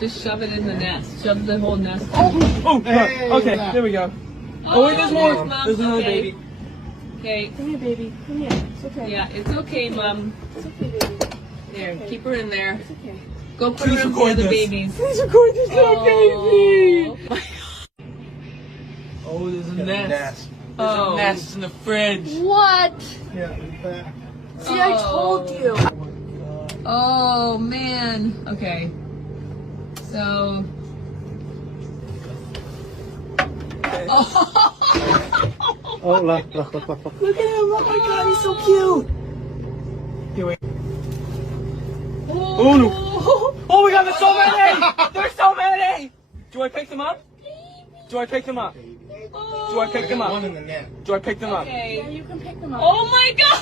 Just shove it in the nest. Shove the whole nest. Oh, Hey, okay, look. there we go. Oh, wait, there's more. Mom. There's another Okay. baby. Okay. Come here, baby. Come here. It's okay. Yeah, it's okay, Mom. It's okay, baby. There, Okay. keep her in there. It's okay. Go put Please her in the record other this. babies. Please record this little baby. Oh, there's a Nest. nest. Oh. There's a nest in the fridge. What? Yeah, in fact. See, I told you. Oh, man. Okay. So. Oh, look. Look at him. Oh my God, he's so cute. Here, wait. Oh, no. Oh my God, there's so many! There's so many! Do I pick them up? Do I pick them up? Do I pick them One up? in the net. Do I pick them up? Okay. Yeah, you can pick them up. Oh my God!